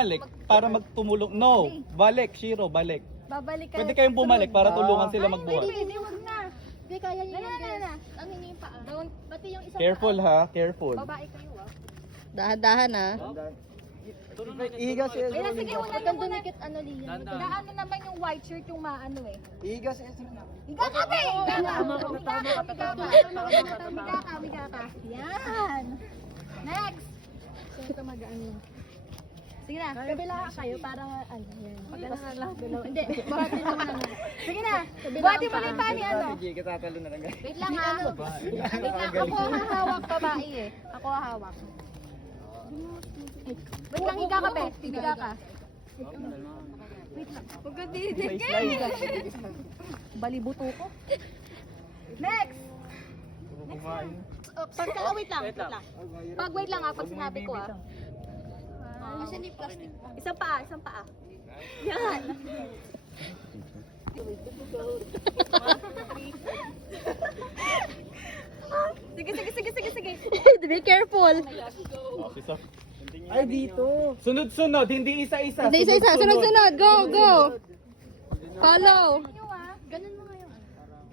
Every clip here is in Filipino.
bumalik para magtumulong. No, balik, Shiro, balik. Babalik kayo. Pwede kayong bumalik para tulungan sila magbuhat. Hindi, wag na. Hindi, kaya niyo yan. Ang hingi yung paa. Pati yung isang Careful ha, careful. babae kayo ah. Dahan-dahan ha. Ihiga si Ezra. Ayun, sige, wala kang dumikit ano Lian. Gaano naman yung white shirt yung maano eh. Ihiga si Ezra. Higa ka, be! Higa ka. Yan. Next. Ito mag-ano. Sige na, kabila kayo para ano. Yan. Lang. Hindi, buhati mo na. Sige na, buhati mo na yung pani ano. Sige, katatalo na lang. Wait lang ha. Wait lang, ako hahawak babae eh. Ako hahawak. Wait lang, higa ka, be. Higa ka. Wait lang. Huwag ka dinig. Balibuto ko. Next! Wait lang. Pag wait lang ha, pag sinabi ko ha. Asan yung plastic? Isang paa. Yan. Sige. Be careful. Ay, dito. Sunod-sunod, hindi isa-isa. Hindi isa-isa. Sunod-sunod. Go. Follow. Ganun mo ngayon.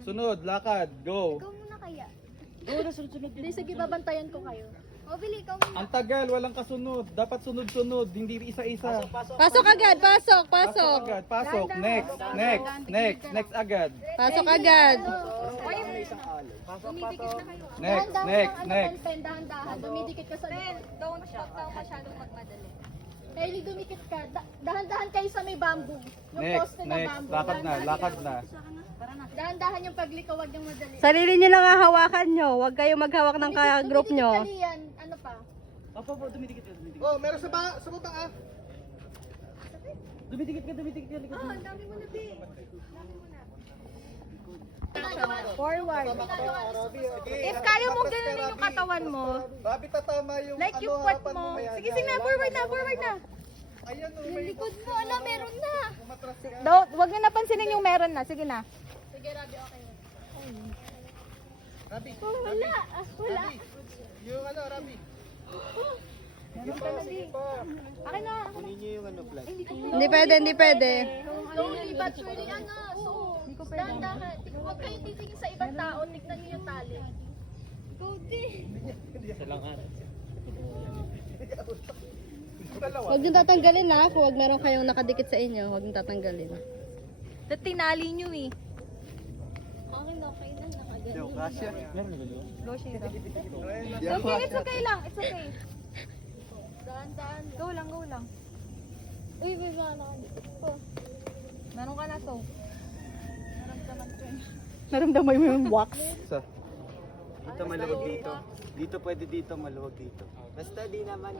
Sunod, lakad, go. Ikaw muna kaya. Hindi, sige, babantayan ko kayo. O, Bili, ikaw muna. Ang tagal, walang kasunod. Dapat sunod-sunod, hindi isa-isa. Pasok agad. Pasok. Agad, pasok. Next agad. Pasok agad. Dumidikit na kayo. Next. Dahan-dahan. Dumidikit ka sa loob. Don't stop daw masyadong magmadali. Kylie, dumikit ka. Dahan-dahan kayo sa may bamboo. Yung poste na bamboo. Lakad na. Dahan-dahan yung pagliko, wag yung madali. Sarili nyo lang hahawakan nyo. Huwag kayo maghawak ng group nyo. Dumidikit ka yan. Ano pa? Dumidikit. Oh, meron sa baba ah. Dumidikit ka. Oh, ang dami mo na, Bi. Forward. If kaya mong gano'n yung katawan mo, Rabi, tatama yung like yung puwet harapan mo. mamaya Sige, dyan. forward na. Ayan, oh, Yung may likod mo, meron na. umatras ka. Wag niyo napansinin yung meron na. Sige na. Sige, Rabi, okay. Rabi, Wala. Rabi. Yung Rabi. Meron ka na, Di. Akin na. Kunin niyo yung vlog. Hindi pwede. Slowly but surely, so, dahan-dahan. Huwag kayong titingin sa ibang tao, tignan niyo yung tali. Go, Di. Huwag nyo tatanggalin ha. Kung huwag meron kayong nakadikit sa inyo, huwag nyo tatanggalin. Dahil tinali niyo eh. Okay na. Nakagano. Yung kasya. Go, Shira. It's okay lang. It's okay. Dahan-dahan. Go lang. Uy, wala na. Meron ka na, so. Naramdaman ko eh. Naramdaman mo yung wax. Dito maluwag dito. Dito pwede dito, maluwag dito. Basta di naman.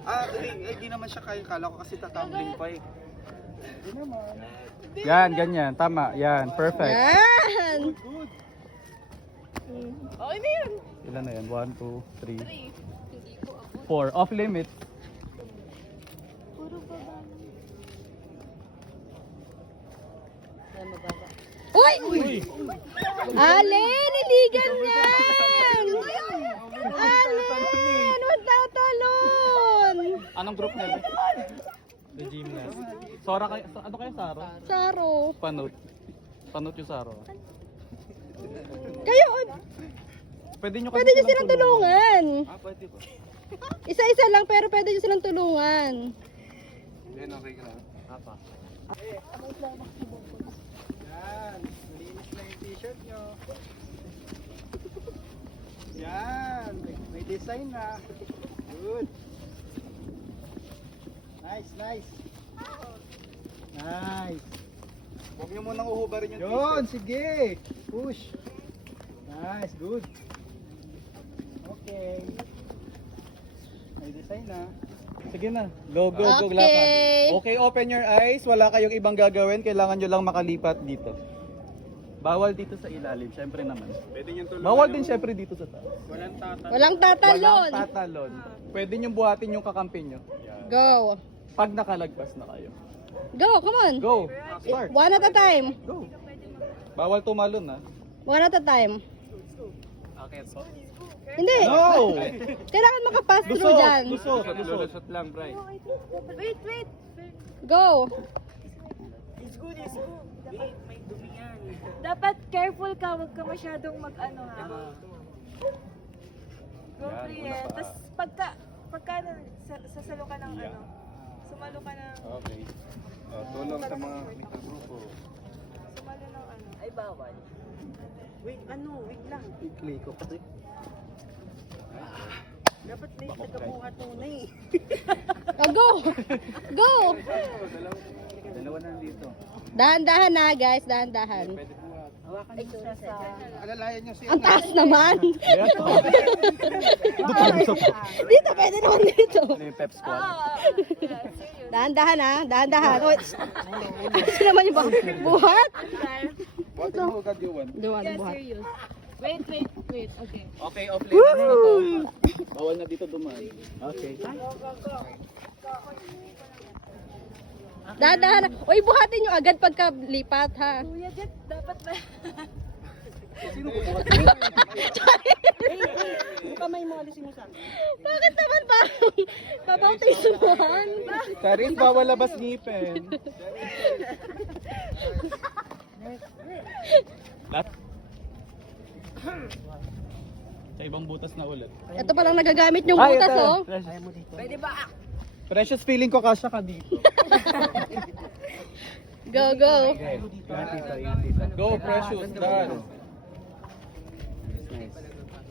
Di naman siya kaya. Kala ko kasi tatumbling pa eh. Di naman. Yan, ganyan. Tama. Yan, perfect. Yan! Good. Okay na yun. Ilan na yan? 1, 2, 3, 4. Off limits. Uy! Alin! Iligan yan! Alin! Huwag tatalon! Anong group nila? The gymnast. Sora kayo, ano kayo, Saro? Saro. Panot yung Saro. Kayo, Pwede nyo pwede nyo silang tulungan. Pwede ba? Isa-isa lang pero pwede nyo silang tulungan. Yan, okay ka lang. Apa. Yan. Malinis na yung t-shirt nyo. Yan. May design na. Good. Nice. Huwag nyo munang uhubarin yung t-shirt. Yun, sige. Push. Nice, good. Okay. May design na. Sige na. Go, Okay. lakad. Okay, open your eyes. Wala kayong ibang gagawin. Kailangan nyo lang makalipat dito. Bawal dito sa ilalim, syempre naman. Pwede nyo tulungan. Bawal din syempre dito sa taas. Walang tatalon. Walang tatalon. Pwede nyo buhatin yung kakampi nyo. Go. Pag nakalagpas na kayo. Go, come on. Go. Start. One at a time. Go. Bawal tumalon ha. One at a time. Okay, so. Hindi. No! Kailangan makapass through dyan. Lusot. Lulusot lang, Bray. Wait. Go! Let's go, let's go. Wait, may dumi yan. Dapat careful ka, huwag ka masyadong mag-ano ha. Go Yan, free una pa. Tapos pagka sasalo ka ng ano, sumalo ka ng, Okay. Tulong sa mga grupo. sumalo ng ano. Ay, bawal. Wait, wait lang. I-click ko kasi. Dapat may nagkabuhat muna eh. Oh, go! Go! Dalawa na dito. Dahan-dahan na guys, dahan-dahan. Pwede buhat. Hawakan niyo siya sa... Alalayan nyo siya. Ang taas naman! Dito, pwede naman dito. Ano yung pep squad? Yeah, serious. Dahan-dahan ha, dahan-dahan. Uy, kasi naman yung buhat. Buhatin mo agad yung one. Duwan, Yeah, buhat. serious. Wait. Okay. Okay, off limits na to. Bawal na dito dumaan. Okay. Dahan-dahan na. Uy, buhatin nyo agad pagka lipat ha. Kuya Jet, dapat ba? Sino ko buhat? Kamay mo, alisin mo sa akin. Bakit naman parang pabautisuhan? Charis, bawal labas ngipin. Last. Sa ibang butas na ulit. Ito palang nagagamit yung butas oh. Kaya mo dito. Pwede ba? Precious feeling ko kasya ka dito. Go, go. Go, Precious. Done.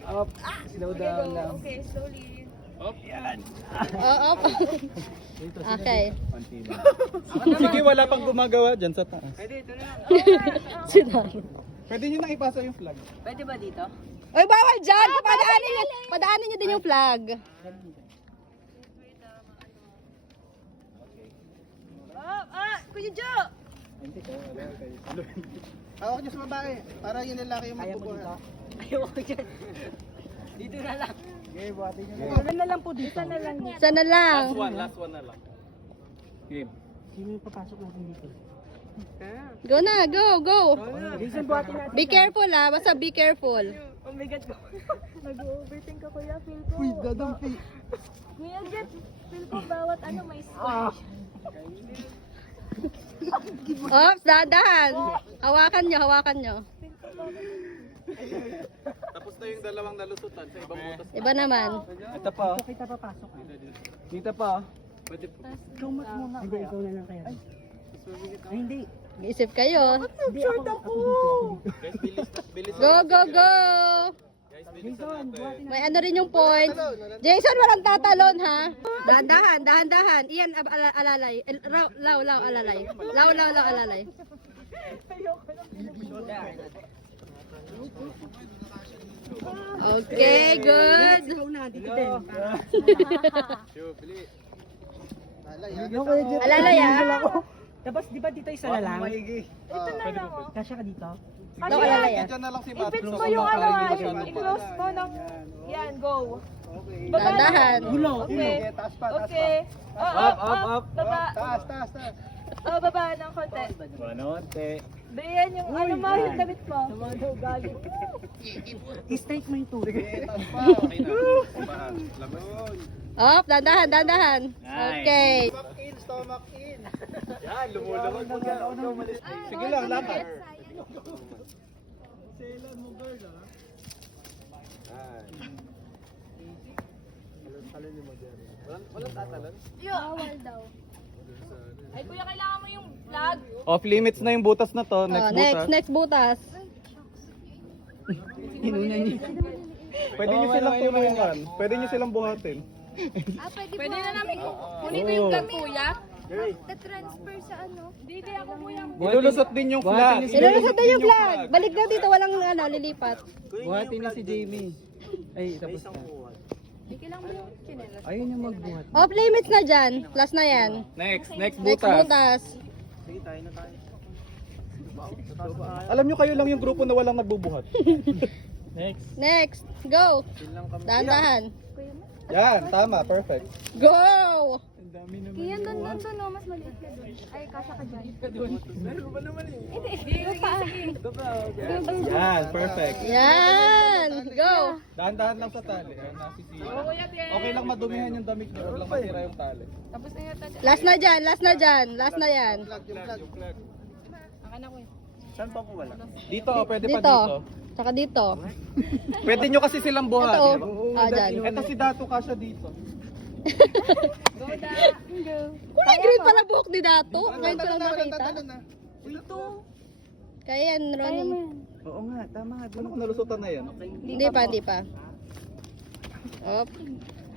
Up. Slow down lang. Okay, slowly. Up. Yan. Oh, up. Okay. Konti lang. Sige, wala pang gumagawa dyan sa taas. Pwede, ito na lang. Sinaro. Pwede nyo nang ipasa yung flag. Pwede ba dito? Uy, bawal dyan! Padaanin nyo din yung flag. Kuya Jo! Hawak nyo sa babae. Para yung lalaki yung magbubuhat. Ayoko dyan. Dito na lang. Okay, buhatin nyo. Ano na lang po dito? Sana lang dito. Sana lang. Last one na lang. Game. Sino yung papasok natin dito? Go na, go, go. Reason buhatin natin. Be careful ha, basta be careful. Oh my God. Nag-overthink ka kuya, feel ko. Uy, dadampi. Kuya Jet, feel ko bawat ano may score. Ops, dahan. Hawakan nyo, hawakan nyo. Tapos na yung dalawang nalusutan sa ibang butas. Iba naman. Ito pa. Kita papasok. Dito pa. Pwede po. Ikaw mas muna. Hindi, ikaw na lang kaya. Ay, hindi. Isip kayo. Hindi ako Guys, bilis na. Bilis na. Go, go, go. Guys, bilis na natin. May ano rin yung points. Jason, walang tatalon ha. Dahan-dahan, dahan-dahan. Iyan, alalay. Law, alalay. Law, alalay. Okay, good. Ikaw na, dito din. Yo, bilis. Alalay ah. Tapos di ba dito isa na lang? Ito na lang oh. Kasya ka dito? Law, alalay ah. Diyan na lang si Matt. I-fix mo yung ano i-close mo ng... Yan, go. Baba na. Dahan. Gulo. Okay. Okay. Up. Baba. Taas. Oh, baba ng konti. Manote. Bayan yung ano mo, yung damit mo. I-straight mo yung tubig. Taas pa. Okay na. Labas. Op, dahan-dahan. Okay. Stomach in. Yan, lumulunod mo yan. Sige lang, lakad. Walang tatalon? Bawal daw. Ay, kuya, kailangan mo yung vlog. Off limits na yung butas na to. Next butas. Next butas. Pwede nyo silang tulungan. Pwede nyo silang buhatin. Pwede na namin kunin yung vlog, kuya. Transfer sa ano? Hindi, kaya ako kuya. Ilulusot din yung flag. Ilulusot na yung flag. Balik na dito, walang ano, lilipat. Buhatin na si Jamie. Ay, tapos na. Ayun yung magbuhat. Off limits na dyan. Plus na yan. Next Next butas. butas. Sige, tayo na tayo. Alam nyo kayo lang yung grupo na walang nagbubuhat. Next. Go. Dahan-dahan. Yan, tama, perfect. Go! Iyan doon, no, mas maliit ka doon. Ay, kasha ka dyan. Meron ba naman eh? Hindi, Yan, perfect. Yan! Go! Dahan-dahan lang sa tali. Ayan, nasisira. Okay lang madumihan yung damit niyo, huwag lang masira yung tali. Tapos na yata dyan. Last na dyan, last na dyan, last na yan. Akin ako eh. Saan pa po wala? Dito, pwede pa Dito. dito. Tsaka dito. Pwede nyo kasi silang Ito. buhatin. Ah, dyan. Ito si Dato kasha dito. Kulay green pala buhok ni Dato. Ngayon ko lang nakita. Kaya yan, Ronnie. Oo nga, tama nga. Ano kung nalusutan na yan? Hindi pa, hindi pa. Op.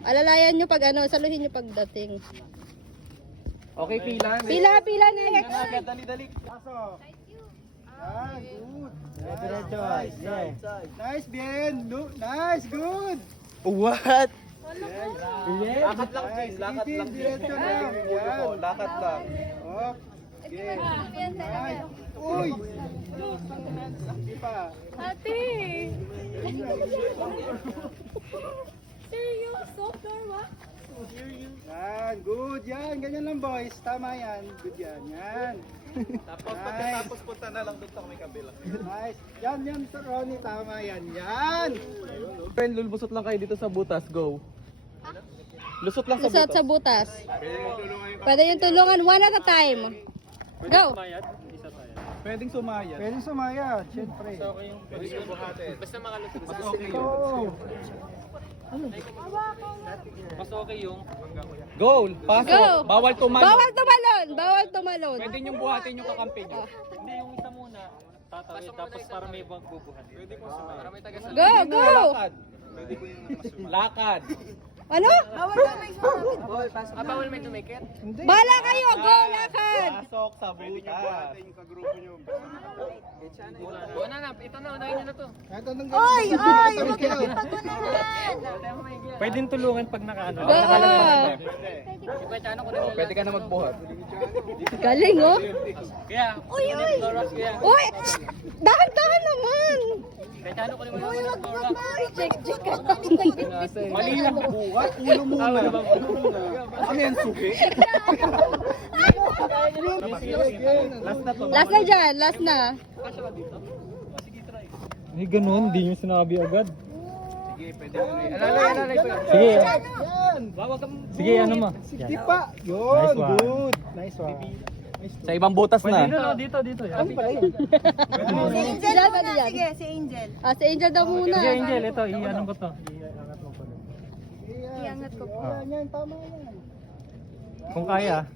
Alalayan nyo pag ano, saluhin nyo pagdating. Okay, pila. Pila next. Agad, dali. Ah, good. Diretso. Nice, bien. Nice, good. What? Lakad lang, James. Lakad lang. Diretso lang. Yan. Lakad lang. Op. Nice. Uy. Hindi pa. Ate! Seryoso, Norma? Yan, good. Yan, ganyan lang boys. Tama yan. Good yan. Yan. Tapos pagkatapos punta na lang doon sa may kabila. Nice. Yan, Sir Ronnie. Tama yan. Yan. Friend, lulbusot lang kayo dito sa butas. Go. Lusot lang sa Lusot butas. sa butas. Pwede yung tulungan one at a time. Go! Pwedeng sumayad. Pwede sumaya. Siyempre. Pwede yung buhatin. Basta makalusot. Mas okay yun. Oo. Mas okay yung goal. Pasok. Go! Bawal tumalon. Bawal tumalon! Bawal tumalon! Pwede yung buhatin yung kakampi nyo. Hindi, yung isa muna. Tatawid, tapos para may ibang bubuhat. Pwede po sa para may taga Go! Go! Lakad. Lakad. Ano? bawal may tumikit? Bala kayo! Go! Lakad! Pasok sa butas. Una na, ito na, unahin nyo na to. Ito nang Oy! Sabi kayo. Pwedeng tulungan pag nakaano. Go! Pwede ka na magbuhat. Galing oh! Kaya, uy! Uy! Dahan-dahan naman! Kahit ano ko naman yung Dora. Check ka. Mali lang buhat. Ulo muna. Ano yan, suki? Last na to. Last na dyan, last na. Hindi ganun, hindi nyo sinabi agad. Sige, pwede mo na. Alalay. Sige. Yan. Sige, ano mo? Di pa. Yun. Nice one. Good. Nice one. Sa ibang butas na. Dito. Ano pala yun? Si Angel muna, sige, si Angel. Ah, si Angel daw muna. Sige, Angel, ito, i-ano ko to. Iangat ko po. Yan. Tama yan. Kung kaya.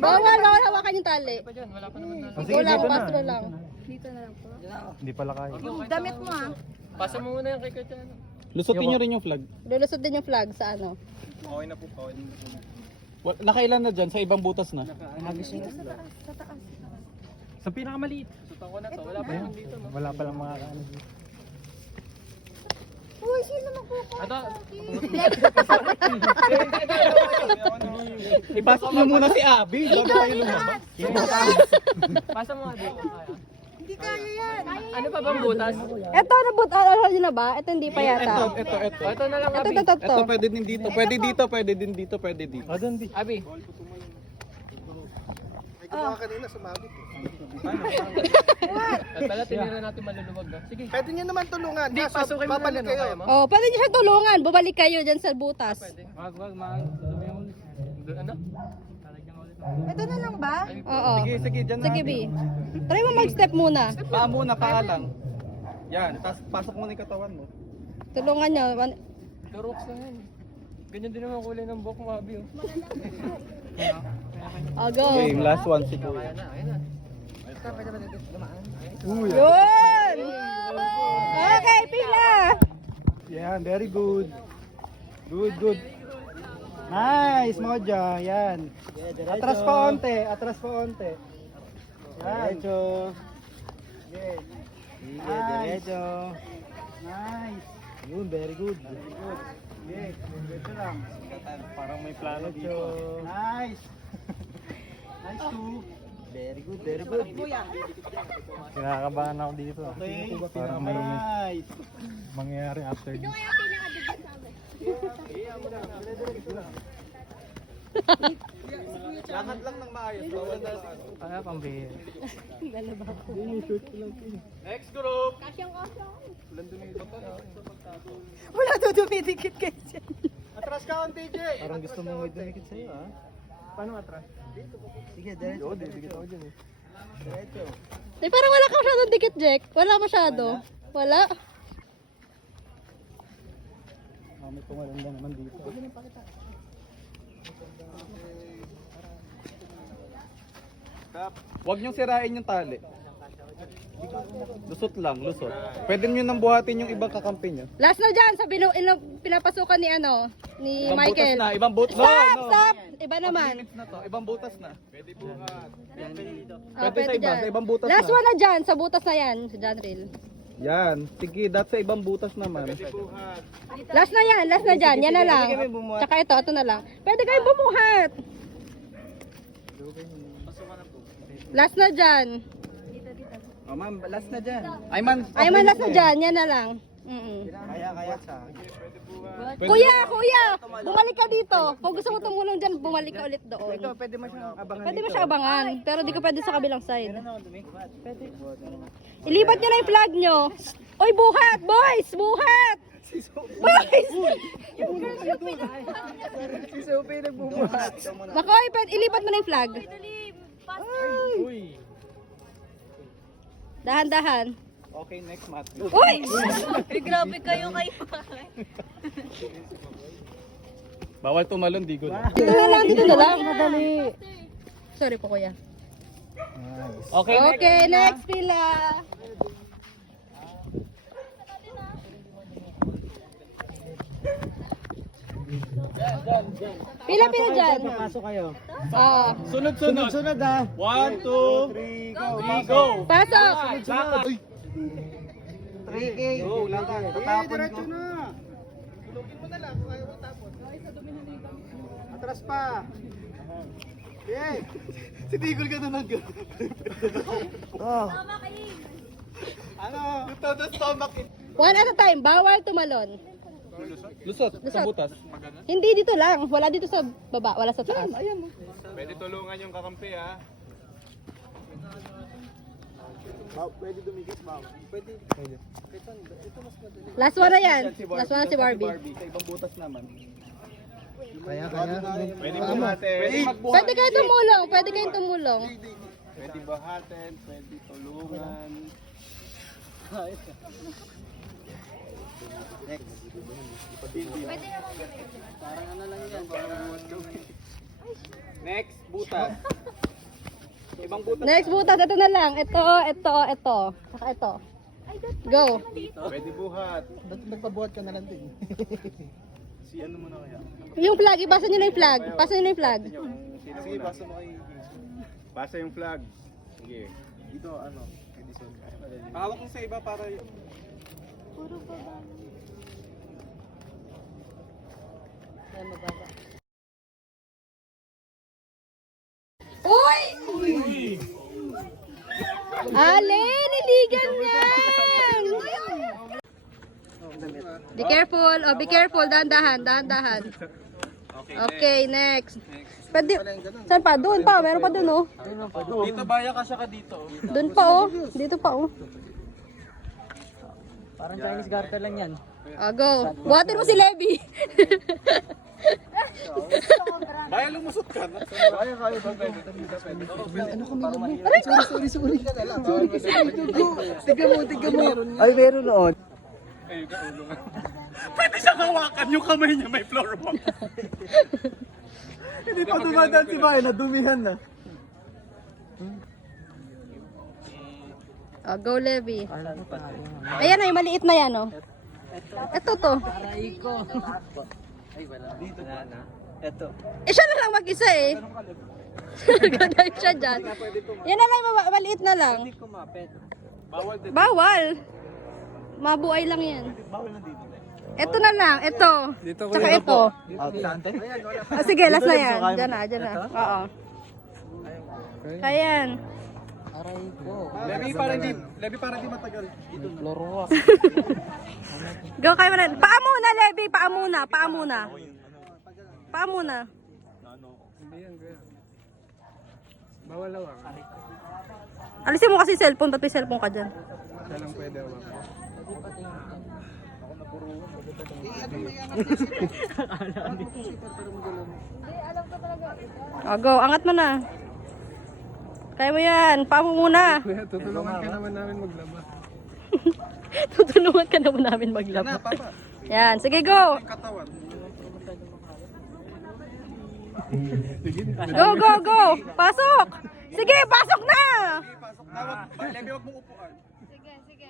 Bawal hawakan yung tali. Wala pa naman na. Go lang, pastro lang. Dito na lang po. Hindi pala kaya. Yung damit mo ah. Pasa mo muna yung kay Kachano. Lusutin nyo rin yung flag. Lulusot din yung flag sa ano. Okay na po. Nakailan na dyan? Sa ibang butas na? Sa taas. Sa pinakamaliit. Sutan ko na to. Wala pa naman dito. Wala pa lang mga kaano dito. Uy, sino magpupunta? Ito. Ipasok nyo muna si Abby. Bago kayo lumabas. Pasa mo nga dito. Hindi kaya yan. Ano pa bang butas? Ito, ano nyo na ba? Ito hindi pa yata. Ito. Ito na lang, Abi. Ito pwede din dito. Pwede dito, pwede din dito, pwede dito. O, doon di. Abi. Ay, kumaha kanina sumabit. At pala, tinira natin maluluwag na. Sige. Pwede nyo naman tulungan. Di, Kaso, pasukin mo na babalik lang. kayo. Kaya mo? Oh, pwede nyo siya tulungan. Bumalik kayo dyan sa butas. Wag, ano? Ito na lang ba? Oo. Sige, dyan na. Sige, B. Try mo mag-step muna. Paa muna, paa lang. Yan, tapos pasok mo na yung katawan mo. Tulungan nyo. Karoks lang yan. Ganyan din naman kulay ng buhok mo, Abi. Oh. Oh, go. Game, last one si Kuya. Ayan na. Yun! Okay, pila! Yan, very good. Good. Nice, Moja. Yan. Atras pa onte. Yan. Diretso. Okay. Diretso. Nice. Yun, very good. Okay, diretso lang. Parang may plano Diretso. Nice. Nice too. Very good. Kinakabahan ako dito. Okay. Parang may Nice. mangyayari after this. Lakad lang ng maayos. Bawal na Ah, pambihira. Next group. Wala to dumidikit kayo dyan. Atras ka on TJ. Parang gusto mo may dumikit sa'yo, ha? Paano atras? Sige, diretso. Dikit ako dyan, eh. Diretso. Eh, parang wala ka masyadong dikit, Jack. Wala masyado. Wala. May pumalanda naman dito. Huwag niyong sirain yung tali. Lusot lang, lusot. Pwede niyo nang buhatin yung ibang kakampi niyo. Last na dyan sa pinapasukan ni ni Ibang butas Michael. na, ibang butas. Stop, stop. Iba naman. Na to, ibang butas na. Pwede buhat. Oh, Pwede sa iba, dyan. sa ibang butas Last na. one na dyan, sa butas na yan, sa John Rail. Yan, sige, that's sa ibang butas naman. Last na yan, last na dyan, yan na lang. Pwede kami bumuhat. Tsaka ito na lang. Pwede kayo bumuhat. Last na dyan. Oh, ma'am, last na dyan. Ay man, Ay man, last na dyan, yan na lang. Kaya sa Kuya, bumalik ka dito. Kung gusto mo tumulong dyan, bumalik ka ulit doon. Ito, pwede mo siyang abangan Pwede mo dito. siya abangan, pero di ka pwede sa kabilang side. Ano, dumikat. Pwede. Ilipat nyo na yung flag nyo. Oy, buhat! Boys! Buhat! Boys! Si Sophie nagbubuhat. Makoy, ilipat mo na yung flag. Uy! Dahan-dahan. Okay, next mat. Uy! Grabe kayo kayo. Bawal tumalon, di good. Dito na lang, dito na lang. Madali. Sorry po, kuya. Okay, Okay, next pila. Pila dyan. Pasok kayo. Oo. Sunod-sunod. Sunod, ha? 1, 2, 3, go! Pasok. Lakad! 3K. Go, lakad. Tatapon ko. Atras pa. Okay. Sitigol ka na nag... Oh. Ano? Ito the stomach. One at a time. Bawal tumalon. Lusot, sa butas. Hindi dito lang. Wala dito sa baba. Wala sa taas. Ayan. Pwede tulungan yung kakampi, ha? Pwede dumikit, ma'am. Pwede. Last one na yan. Last one na si Barbie. Sa ibang butas naman. Kaya. Pwede buhatin. Pwede magbuhat. Pwede kayo tumulong. Pwede kayong tumulong. Pwede buhatin. Pwede tulungan. Parang ano lang yan. Parang next, butas. Ibang butas. Next butas. Ito na lang. Ito. Saka ito. Go. Pwede buhat. Nagpabuhat ka na lang din. Si ano muna kaya? Yung flag. Ipasa nyo na yung flag. Pasa nyo na yung flag. Sige, basa mo kay basa yung flag. Sige. Dito, ano? Edison. Hawak mo sa iba para Uy! Ale, niligan yan! Be careful. Oh, be careful. Dahan-dahan. Okay, next. Pwede. Saan pa? Doon pa. Meron pa doon, oh. dito baya ka siya ka dito. Doon pa, oh. Dito pa, oh. Parang Chinese garter lang yan. Oh, go. Buhatin mo si Levi. Baya lumusot ka. Baya kayo ba pwede? Sorry. Tignan mo. Ay, meron noon. Pwede siyang hawakan yung kamay niya may floor mat. Hindi pa dumadaan si Baya, nadumihan na. Oh, go, Levi. Ayan na, yung maliit na yan, oh. Ito to. Ito. Eh, siya na lang mag-isa, eh. Ganda siya dyan. Yan na lang, maliit na lang. Kumapit. Bawal din. Bawal. Mabuhay lang yan. Ito na lang, ito. Tsaka ito. Outstante? Oh, sige, last na yan. Diyan na. Oo. Ayan. Aray ko. Levi para di matagal. Go kayo na. Paa muna, Levi. Paa muna. Paa muna. Hindi yan, kuya. Bawal lang. Alisin mo kasi cellphone, ba't may cellphone ka dyan? Siya lang pwede ako. Oh, go, angat mo na. Kaya mo yan, paa mo muna. Kuya, tutulungan ka naman namin maglaba. Tutulungan ka naman namin maglaba. Na, papa. Yan, sige go. Katawan. Go, go, go. Pasok. Sige, pasok na. Pasok na. Lebe, wag mong upuan. Sige, sige.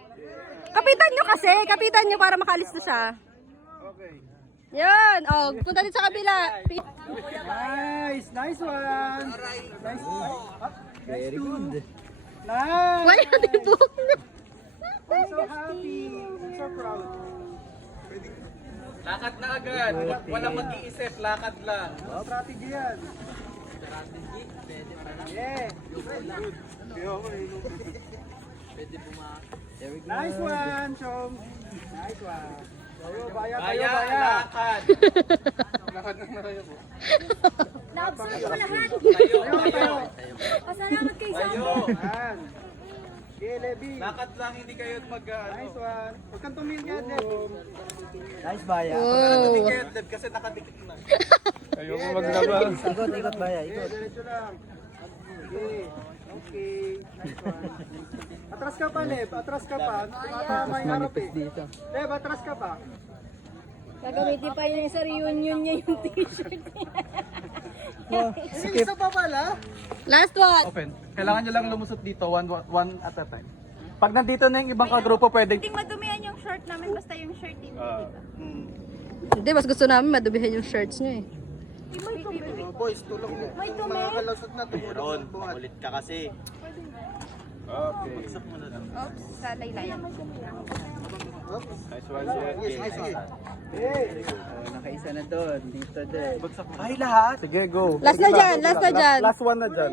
Kapitan nyo kasi, kapitan nyo para makalis na siya. Okay. Yan, oh, punta din sa kabila. Nice! Nice one! Nice one! Very good. Why Nice! are they book? I'm so happy. I'm so proud. Lakad na agad. Walang mag-iisip. Lakad lang. Strategy yan. Strategy? Yeah. Nice one, Chong. Nice one. Tayo, baya, tayo, baya. Lakad. Lakad na kayo po. Na-observe ko lahat. Tayo, tayo. Pasalamat kay Sam. Tayo. Yan. Okay, Levi. Lakad lang, hindi kayo Nice one. Huwag kang tumingin, Lev. Nice, baya. Huwag ka na Wow. tumingin, Lev, kasi nakadikit na. Ayoko maglaba. Ikot, baya. Ikot. Diretso lang. Okay. Okay. Nice one. Atras ka pa, Lev. Atras ka pa. Tumatama yung harap eh. Lev, atras ka pa. Gagamitin pa yun sa reunion niya yung t-shirt niya. Isa pa pala. Last one. Open. Kailangan nyo lang lumusot dito, one at a time. Pag nandito na yung ibang kagrupo, pwede... Hindi madumihan yung shirt namin, basta yung shirt din. Hindi, mas gusto namin madubihan yung shirts niya eh. Boys, tulong mo. May dumi. Mga kalasot na tumulong. Ulit ka kasi. Okay. Oops, sa laylayan. Nice one, yes, nice one. Hey! Nakaisa na doon. Dito din. Ay, lahat? Sige, go. Last na dyan, last na dyan. Last one na dyan.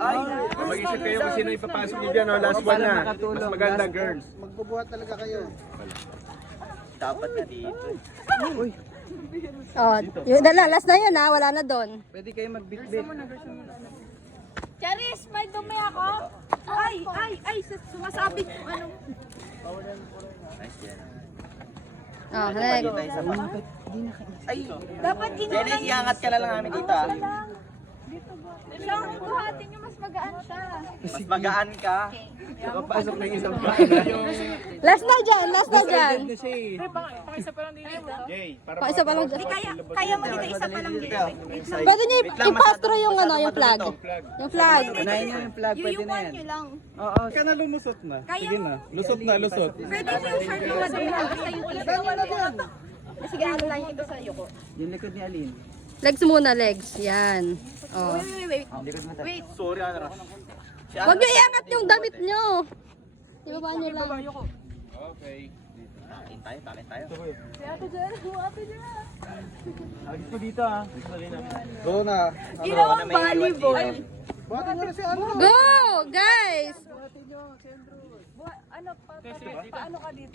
Ay! Mag-isip kayo kung sino ipapasok niyo dyan. Last one na. Mas maganda, girls. Magbubuhat talaga kayo. Dapat na dito. Oh, yun na, last na yun ha, wala na doon. Pwede kayo magbitbit. Charis, may dumi ako. Ay, sumasabit yung ano. Nice yan. Oh, next. Ay! Dapat Jenny, iangat ka na lang namin dito. siya ang buhatin yung mas magaan siya. Mas magaan ka. Nakapasok na yung isang Last na dyan, last na dyan. Jay, para Pa, isa pa lang dyan. Kaya mo dito, isa pa lang dito. Pwede niyo i-pass through yung ano, yung flag. Yung flag. Unahin niyo yung flag, pwede na yan. Nyo lang. Oo, ka na lumusot na. Sige na. Lusot na, lusot. Pwede mo yung shirt mo madumihan, basta yung ulit. Sige, ano lang yung sa yuko. Yung likod ni Aline. Legs muna, legs. Yan. Oh. Wait. Likod mo tayo. Wait. Sorry, Anra. Huwag niyo iangat yung damit niyo. Ibaba niyo lang. Okay. Takin tayo. Agis ko dito ah. Go na. Ginawang volleyball. Buhatin nyo na si Anra. Go, guys! Paano ka dito?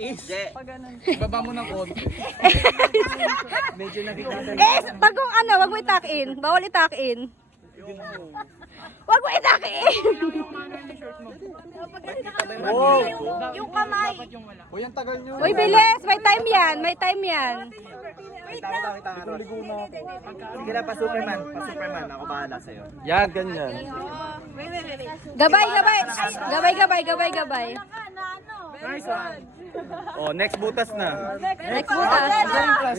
Ibaba mo ng konti. Medyo nakikita. Pag kung ano, wag mo itak-in. Bawal itak-in. Wag mo itak-in! Yung kamay. Uy, ang tagal nyo. Uy, bilis! May time yan, may time yan. Sige na, pa-Superman. Pa-Superman. Ako bahala sa'yo. Yan, ganyan. Wait. Gabay, gabay! Gabay, gabay, gabay, gabay. Oh, next butas na. Next butas.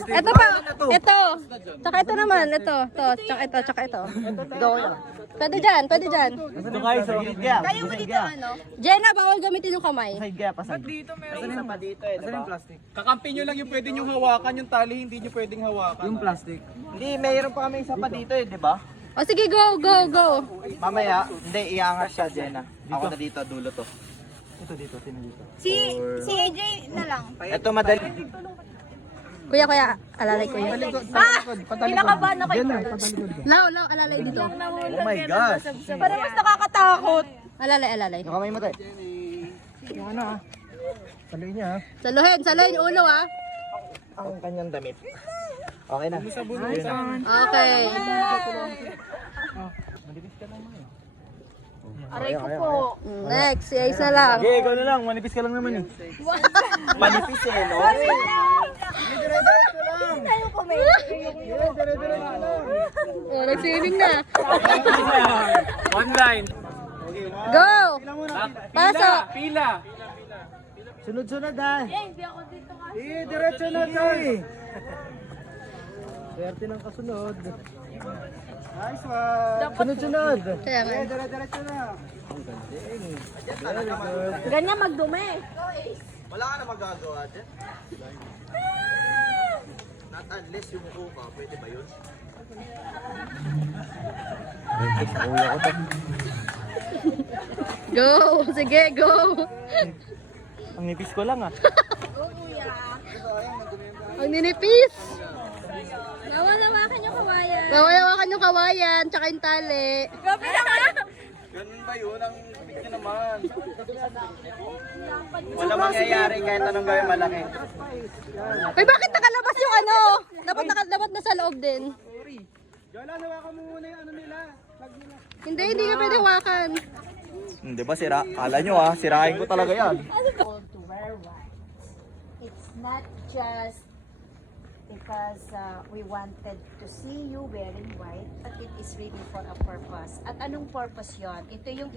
Ito pa, ito. Tsaka ito naman, ito. Ito, tsaka ito, tsaka ito. Pwede dyan, pwede dyan. Ito kayo sa gilid kaya. Kaya mo dito ano? Jenna, bawal gamitin yung kamay. Side kaya pa side. Dito meron. Isa pa dito eh, diba? Plastic. Kakampi nyo lang yung pwede nyo hawakan, yung tali hindi nyo pwedeng hawakan. Yung Plastic. Hindi, mayroon pa kami isa pa dito eh, di ba? O sige, go, go, go. Mamaya, hindi, iangat siya, Jenna. Ako na dito, dulo to. Si AJ na lang. Ito madali. Kuya, kuya, alalay kuya. Kinakabahan na kayo. Law, law, alalay dito. Oh my gosh. Parang mas nakakatakot. Alalay, alalay. Yung kamay mo tayo. Saluhin, saluhin, ulo ah. Ang kanyang damit. Okay na. Okay. Manipis ka naman eh. Aray ko po. Next, si Ace na lang. Okay, ikaw na lang. Manipis ka lang naman eh. Manipis eh, no? Dire-diretso lang. Dire-diretso lang. Oh, nag-swimming na. One line. Go! Pila muna. Pasok! Pila. Sunod-sunod ha. Diretso na tayo. Swerte ng kasunod. Nice one. Sunod-sunod. Kaya nga. Dire-diretso na. Ganyan magdumi. Wala ka na magagawa dyan. Not unless yung ka, pwede ba yun? Go! Sige, go! Ang nipis ko lang ah. Ang ninipis! Nawalawakan yung kawayan. Nawayawakan yung kawayan, tsaka yung tali. Gabi naman. Ganun ba yun? Ang big nyo naman. Wala mangyayari kahit anong gawin malaki. Ay, bakit nakalabas yung ano? Dapat nasa loob din. Jola, nawakan mo muna yung ano nila. Flag nila. Hindi ka pwede hawakan. Di ba sira? Kala nyo sirahin ko talaga yan. To wear white. It's not just because we wanted to see you wearing white, but it is really for a purpose. At anong purpose yon? Ito yung